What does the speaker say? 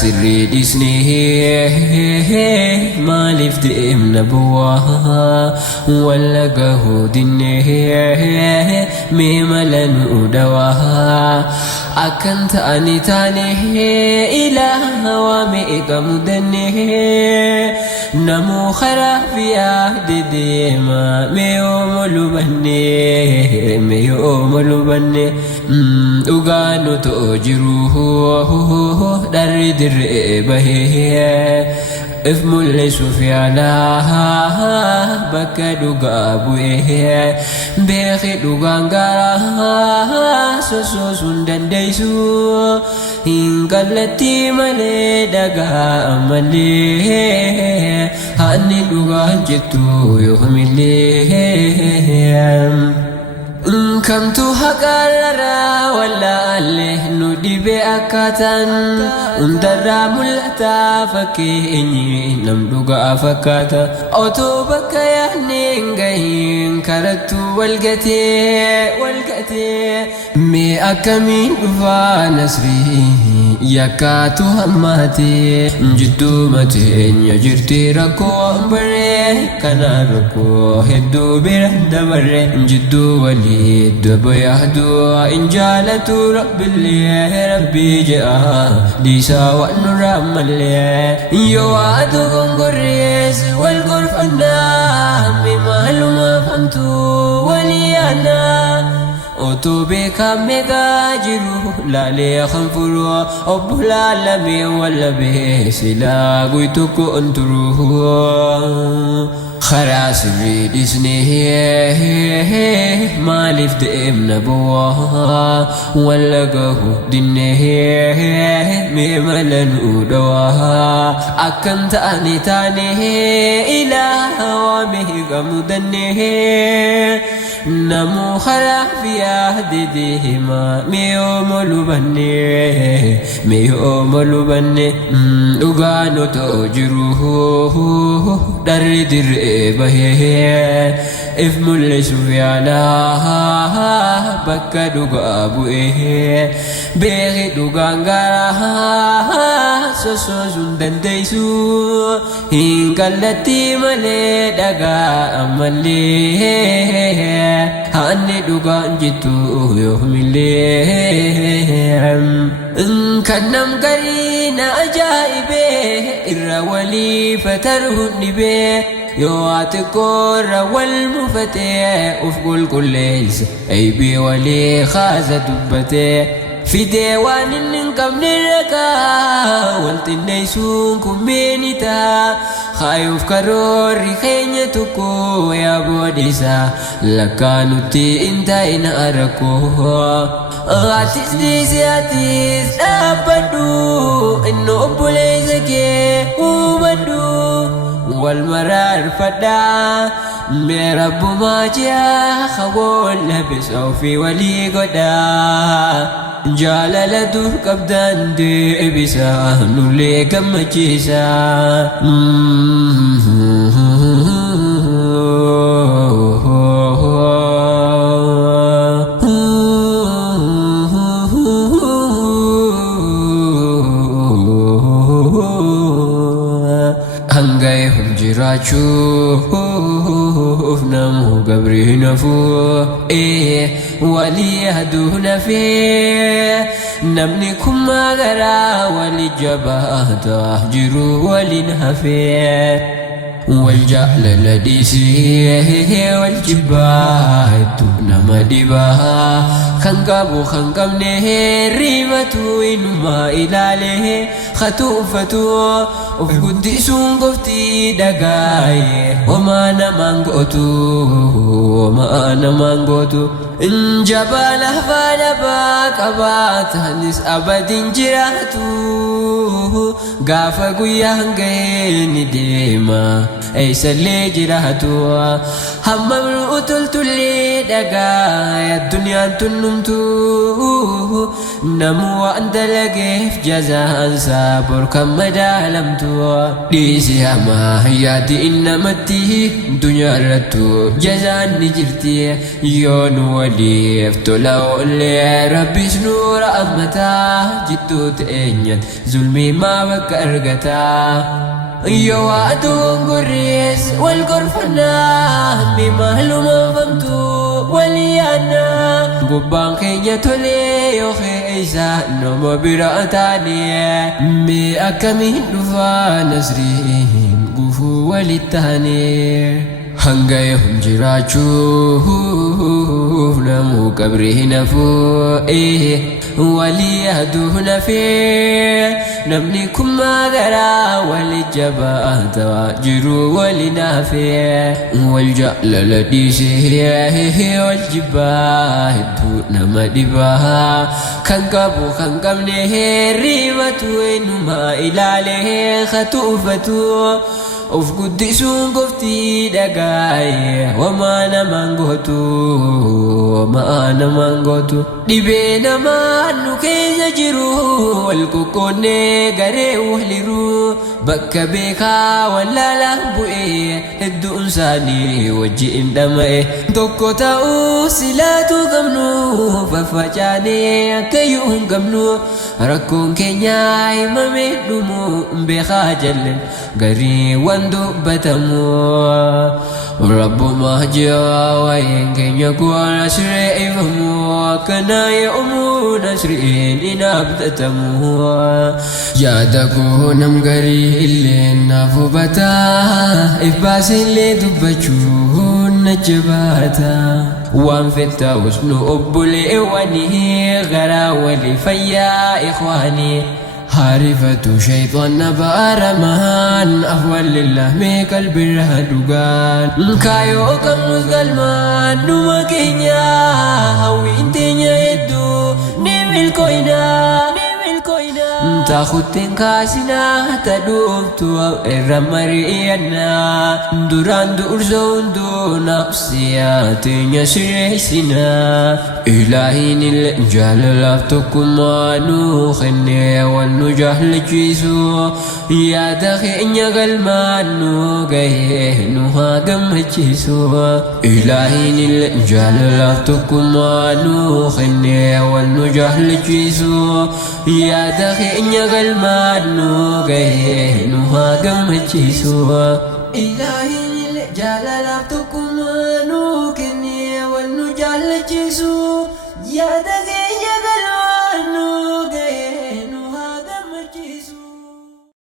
sirrii dhiisnee maaliif deemna bu'aa walla gahuu dinnee mee mala nu dawaa akkan ta'ani taane ilaaha waa meeqa mudannee namuu kharaaf yaade deema mee yooma lubannee mee yooma lubannee dhugaa nu ta'oo jiru dharri dirree bahee if mul'isuuf yaalaa bakka dhugaa bu'ee beeki dhugaan garaa sosoosuun dandeessu hin kallattii malee dhagaa malee haanni dhugaan jettu yoomillee kamtu haqarra wallaalee nu dhibe akkaataan hundarraa mul'ata fakkeenyi nam dhugaa fakkaata otoo bakka yaadneen gahiin karattu walgatee mee akkamiin dhufaa nasrii yakkaatu hammaatee jidduu mateenya jirti rakkoo baree kanaan rakkoo hedduu bira dabarre jidduu walii daba yaadu in jaalatu rabbillee rabbii je'a dhiisaa waan nurraa malee yoo waadu gongorrees wal gorfannaa mee maaluma famtu walii yaannaa otoo beekamee gaa jiru laalee kan furu obbo laalamee wallabee silaa guytu koon turu خلاص سري ديسني مالف دئمنا بواه ولا قهو دنيه ميملن ودواه أكن تاني إله وامه قمدنه نمو خلاف يهددهما ميوم لبني لغانو توجروه در بهيه if mul'isu yaalaa bakka dhugaa bu'ee beeki dhugaan garaa sosoosuun dandeessu hin kallattii malee dhagaa malee haanni dhugaan jettu yoomillee kan nam garii na ajaa'ibee irra walii fataruun dhibee yoo ati korra wal mufatee uf qulqulleessa aybii walii haasa dubbatee fidee waan inni hin qabne rakaa wal xinneessuun kumbeeni ta'a haayuuf karoorri keenya tokko yaa boodhisaa lakkaa nutti hin taa'ina rakkoo atis dhiise atis dhaabbadhu inni obboleessa kee hubadhu والمرار فدا مرب ما جاء خول لبس أو في ولي قدا جال لدور قبدان دي بسا نولي كم جيسا جراچوف نمو قبري نفو ولي هدونا فيه نمنكم ما غرا ولي جبهة تهجروا ولنهفيه والجعل لديسيه والجباه تبنى دباها خنقابو خنقمنه ريمة إنما إلاله خطوفتو of guddisuun qofti dhagaaye homaa namaan gootu injabaa lafaa dhabaa qabaatanis abadiin jiraatu gaafa guyyaan ga'ee ni deema eessallee jiraatu hammamnu utultullee يا الدنيا تنمتو نمو أنت لقيف جزاء سابر كم مدالمتو ديسي هما ياتي إنما تيه دنيا رتو جزاء نجرتي يون وليف تلو اللي ربي سنور أمتا جدو تأنيت ظلمي ما بك أرقتا يوادون قريس والقرفنا بمهلو ما فهمتو وليانا قبان خينيا تولي يوخي إيسا نمو برأتاني مي أكمين دفا نسرين قفو ولتاني هنگايهم جراچوف نمو قبره نفو وليهدوه نفي نبنيكم ما غرا ولجبات واجروا ولنافي والجعل لديسه والجباه دون مدبها كان قبو كان قمنه ريبة وينما إلاله خطوفته of guddisuun qofti dhagaa'e wamaa namaan gootu dhibee namaan nu keessa jiru wal qoqqoonnee garee waliru bakka beekaa wallaalaan bu'ee hedduun isaanii wajjiin dhama'e tokko ta'uu silaatu qabnu faffacaanee akkayyuu hin qabnu rakkoon keenya himamee dhumu beekaa jallen garii دبتمو رب ما جاء وينكن يكون أسرع فمو كنا يأمو نسرين إن أبتتمو جادكو نمغري اللي نافو بتا إفباس اللي دبتشو نجباتا وانفتا وسنو أبولي وانيه غرا ولي فيا إخواني حارفة شيطان بارمان أفول لله ميك البره دوغان كايو كم نسقلمان نما كينيا هاوي انتينيا يدو نيميل كوينا تاخدين كاسنا تدوبتو الرمرينا دوران دورزون دو نفسياتين يسرحسنا إلهين الجهل لافتكم نوخني والنجهل جيسو يا دخي إن يغلمان نوغيه نوهاقم جيسو إلهين الجهل لافتكم نوخني والنجهل جيسو يا دخي إن يغلمان نوغيه نوهاقم جيسو إلهين الجهل لافتكم